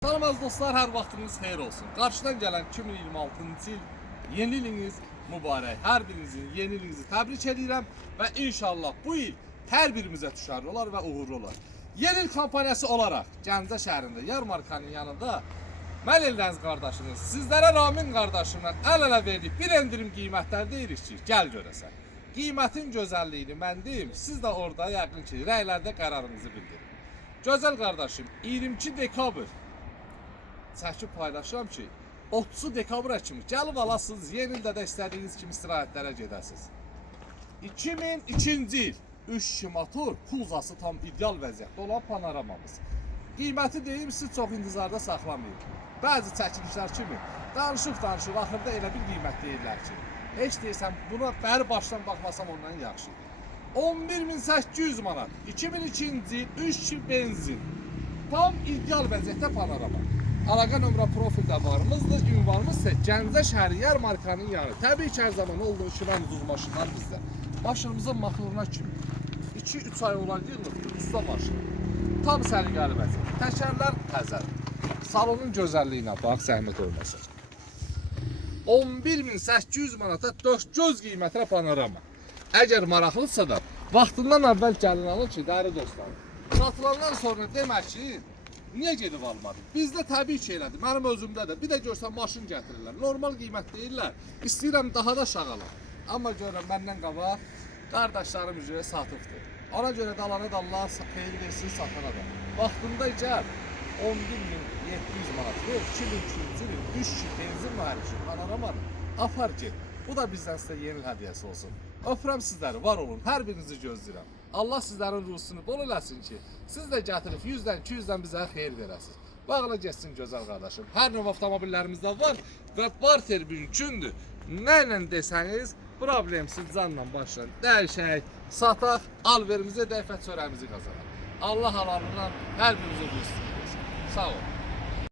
Tanımaz dostlar, hər vaxtınız xeyir olsun. Qarşıdan gələn 2026-cı il yeni iliniz mübarək. Hər birinizin yeni ilinizi təbrik edirəm və inşallah bu il hər birimizə düşərli olar və uğurlu olar. Yeni il kampaniyası olaraq Gəncə şəhərində yarmarkanın yanında mən Eldəniz qardaşınız, sizlərə Ramin qardaşımla əl-ələ verdik. Bir endirim qiymətlər deyirik ki, gəl görəsən. Qiymətin gözəlliyini mən deyim, siz də orada yəqin ki, rəylərdə qərarınızı bildirin. Gözəl qardaşım, 22 dekabr çəkib paylaşıram ki, 30 dekabra kimi gəlib alasınız, yeni ildə də istədiyiniz kimi istirahətlərə gedəsiniz. 2002-ci il 3 motor pulzası tam ideal vəziyyətdə olan panoramamız. Qiyməti deyim, siz çox intizarda saxlamayın. Bəzi çəkilişlər kimi danışıb, axırda elə bir qiymət deyirlər ki, heç deyirsən, buna bəri başdan baxmasam ondan yaxşı. 11.800 manat, 2002-ci il 3 benzin, tam ideal vəziyyətdə panorama. Əlaqə nömrə profildə varımızdır, ünvanımız isə Gəncə şəhəri yarmarkanın yanı. Təbii ki, hər zaman olduğu kimi uz maşınlar bizdə. Maşınımızın motoruna kimi 2-3 ay olan yığılıb, usta maşını. Tam səliqəli vəziyyət. Təkərlər təzədir. Salonun gözəlliyinə bax, zəhmət olmasın. 11.800 manata 4 göz qiymətlə panorama. Əgər maraqlıdsa da, vaxtından əvvəl gəlin alın ki, dəri dostlar. Satılandan sonra demək ki, niyə gedib almadım? Bizdə təbii ki elədir, mənim özümdə də. Bir də görsən maşın gətirirlər, normal qiymət deyirlər. İstəyirəm daha da aşağı alam. Amma görürəm məndən qabaq qardaşlarım üzrə satıbdır. Ona görə də alana da Allah xeyir versin, satana da. Vaxtında gəl 11.700 manat ver, 2002-ci il 3 benzin mühərriki panoramanı apar get. Bu da bizdən sizə yeni il hədiyyəsi olsun. Öpürəm sizləri, var olun, hər birinizi gözləyirəm. Allah sizlərin ruhsunu bol eləsin ki, siz də gətirib 100-dən 200-dən bizə xeyir verəsiniz. Bağla geçsin gözəl qardaşım. Hər növ avtomobillərimiz də var və barter mümkündür. Nə ilə desəniz, problemsiz canla başlayın. Dəyişək, sataq, alverimizi, dəfət çörəyimizi qazanaq. Allah halalından hər birimizə ruhsunu versin. Sağ olun.